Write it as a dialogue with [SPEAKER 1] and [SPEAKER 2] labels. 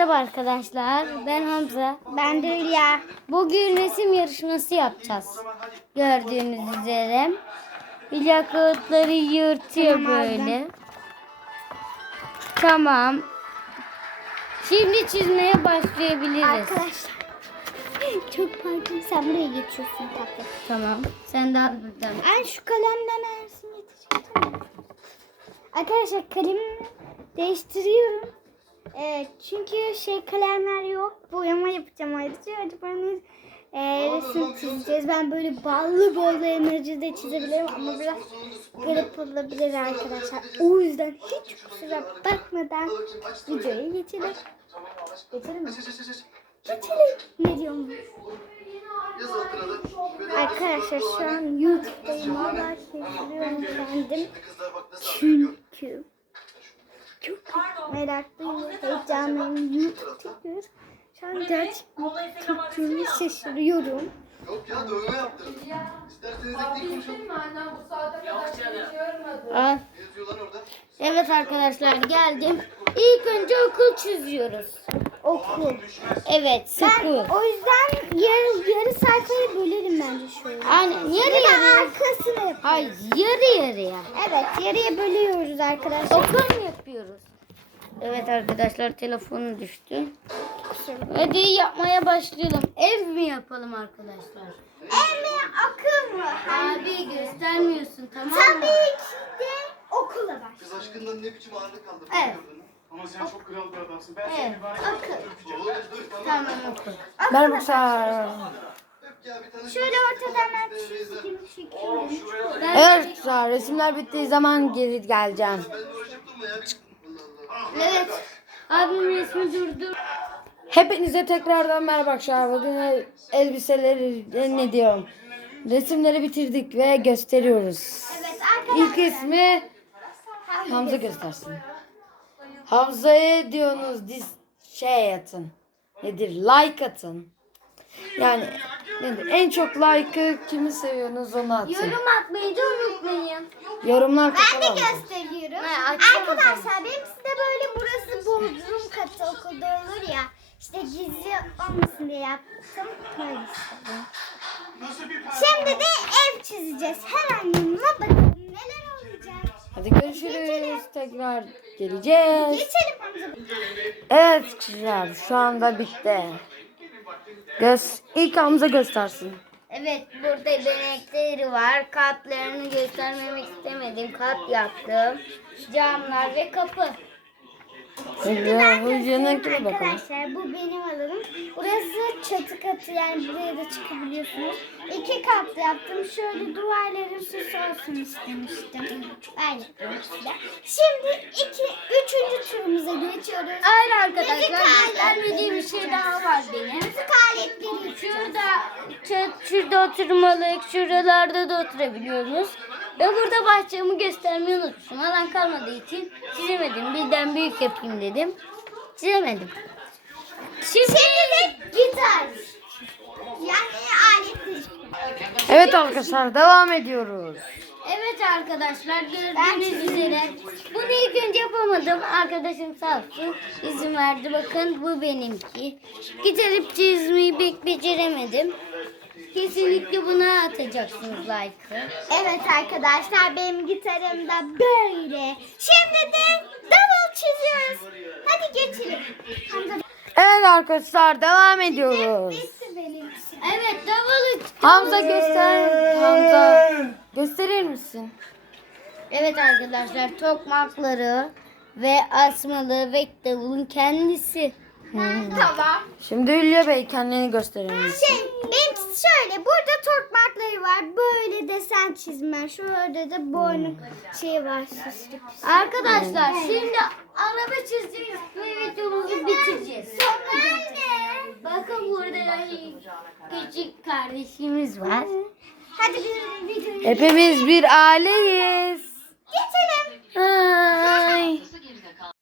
[SPEAKER 1] merhaba arkadaşlar. Ben Hamza. Ben de Hülya. Bugün resim yarışması yapacağız. Gördüğünüz üzere. Hülya kağıtları yırtıyor
[SPEAKER 2] Tamam,
[SPEAKER 1] böyle. Tamam. Şimdi çizmeye başlayabiliriz.
[SPEAKER 2] Arkadaşlar. Çok pardon sen buraya geçiyorsun tatlım.
[SPEAKER 1] Tamam. Sen de al buradan.
[SPEAKER 2] Ben şu kalemden arasını yetecek tamam. Arkadaşlar kalemi değiştiriyorum. Ee, çünkü şey kalemler yok. Boyama yapacağım ayrıca. Acaba ne e, resim çizeceğiz. Ben böyle ballı ballı emoji de çizebilirim ama biraz garip olabilir arkadaşlar. O yüzden hiç kusura bakmadan videoya geçelim. Geçelim mi? Geçelim. Ne diyorum? Arkadaşlar şu an YouTube'dayım. Valla şaşırıyorum kendim. Çünkü meraklıyım, heyecanlıyım. YouTube çekiyoruz. Şu an gerçekten Türkçe'yi şaşırıyorum.
[SPEAKER 3] Yok ya dövme yaptırdım. İsterseniz ekleyin konuşalım. Orada?
[SPEAKER 1] Evet arkadaşlar geldim. İlk önce okul çiziyoruz.
[SPEAKER 2] Okul.
[SPEAKER 1] Evet
[SPEAKER 2] Ben
[SPEAKER 1] sıkı.
[SPEAKER 2] o yüzden yarı, yarı sayfayı bölerim bence şöyle.
[SPEAKER 1] Aynen yarı
[SPEAKER 2] Ya da
[SPEAKER 1] yarıya.
[SPEAKER 2] arkasını yapalım.
[SPEAKER 1] Hayır yarı yarıya.
[SPEAKER 2] Evet yarıya bölüyoruz arkadaşlar.
[SPEAKER 1] Okul mu yapıyoruz? Evet arkadaşlar telefonu düştü. Hadi yapmaya başlayalım. Ev mi yapalım arkadaşlar?
[SPEAKER 2] Ev mi akıl mı?
[SPEAKER 1] Abi göstermiyorsun tamam mı?
[SPEAKER 2] Tabii ki de okula.
[SPEAKER 3] Kız aşkından ne biçim ağırlık kaldı?
[SPEAKER 1] Evet.
[SPEAKER 4] Ama sen çok kral bir adamsın. Ben
[SPEAKER 1] Evet.
[SPEAKER 4] seni mübarek
[SPEAKER 2] Akıl.
[SPEAKER 3] Oğlum dur tamam.
[SPEAKER 1] Tamam okul.
[SPEAKER 5] Merhaba arkadaşlar.
[SPEAKER 3] Öp ya bir tane.
[SPEAKER 2] Şöyle ortadan ben çekiyorum.
[SPEAKER 1] Ben-
[SPEAKER 5] Evet arkadaşlar resimler bittiği zaman geri geleceğim.
[SPEAKER 3] Ben de uğraşıp durma ya.
[SPEAKER 1] Evet. Abim resmi durdu.
[SPEAKER 5] Hepinize tekrardan merhaba arkadaşlar. Bugün elbiseleri ne diyorum. Resimleri bitirdik ve gösteriyoruz.
[SPEAKER 2] Evet
[SPEAKER 5] İlk ismi Hamza göstersin. Hamza'ya diyorsunuz diz şey atın. Nedir? Like atın. Yani nedir? En çok like'ı kimi seviyorsunuz onu atın.
[SPEAKER 1] Yorum atmayı da unutmayın.
[SPEAKER 5] Yorumlar
[SPEAKER 2] Ben de
[SPEAKER 5] kapalı.
[SPEAKER 2] gösteriyorum.
[SPEAKER 1] Ha, açsana
[SPEAKER 2] Arkadaşlar benimkisi de böyle burası bodrum katı okulda olur ya. İşte gizli olmasın diye yaptım. Böyle istedim. Şimdi de ev çizeceğiz. Hemen yanına bakalım neler olacak.
[SPEAKER 5] Hadi görüşürüz. Tekrar geleceğiz.
[SPEAKER 2] Geçelim Hamza.
[SPEAKER 5] Evet kızlar şu anda bitti. Göz ilk Hamza göstersin.
[SPEAKER 1] Evet burada dönekleri var. Katlarını göstermemek istemedim. Kat yaptım. Camlar ve kapı.
[SPEAKER 5] Hülya Hülya'nınkine bakalım.
[SPEAKER 2] Arkadaşlar bu benim alanım. Burası çatı katı yani buraya da çıkabiliyorsunuz. İki katlı yaptım. Şöyle duvarların süs olsun istemiştim. Ben. Şimdi iki, üçüncü turumuza geçiyoruz.
[SPEAKER 1] Hayır arkadaşlar
[SPEAKER 2] Müzik
[SPEAKER 1] göstermediğim bir şey daha var benim.
[SPEAKER 2] Müzik aletleri.
[SPEAKER 1] Şurada, çat, şurada oturmalık, şuralarda da oturabiliyorsunuz. Ve burada bahçemi göstermeyi unutmuşum. Alan kalmadığı için çizemedim. Birden büyük yapayım dedim. Çizemedim. Şimdi,
[SPEAKER 2] Şimdi de gitar. Yani aletleri.
[SPEAKER 5] Evet arkadaşlar devam ediyoruz.
[SPEAKER 1] evet arkadaşlar gördüğünüz üzere bunu ilk önce yapamadım. Arkadaşım sağ olsun izin verdi. Bakın bu benimki. Gitarı çizmeyi pek beceremedim. Kesinlikle buna atacaksınız like'ı.
[SPEAKER 2] Evet arkadaşlar benim gitarım da böyle. Şimdi de davul çiziyoruz. Hadi geçelim. Hamza
[SPEAKER 5] Evet arkadaşlar devam ediyoruz.
[SPEAKER 2] bitti benimkisi.
[SPEAKER 1] Evet davulu.
[SPEAKER 5] Hamza göster. Hamza gösterir misin?
[SPEAKER 1] Evet arkadaşlar tokmakları ve asmalı ve davulun kendisi.
[SPEAKER 2] Tamam.
[SPEAKER 5] Şimdi Hülya Bey kendini gösterir misin?
[SPEAKER 2] Şey, benimkisi şöyle. Burada tokmakları var. Böyle desen çizme. Şurada da boynu şey var. Süslü.
[SPEAKER 1] Arkadaşlar şimdi araba çizeceğiz ve videomuzu bitireceğiz. Bakın burada küçük kardeşimiz var.
[SPEAKER 2] Hadi bir videoyu
[SPEAKER 5] Hepimiz bir aileyiz.
[SPEAKER 2] geçelim.
[SPEAKER 5] Ay.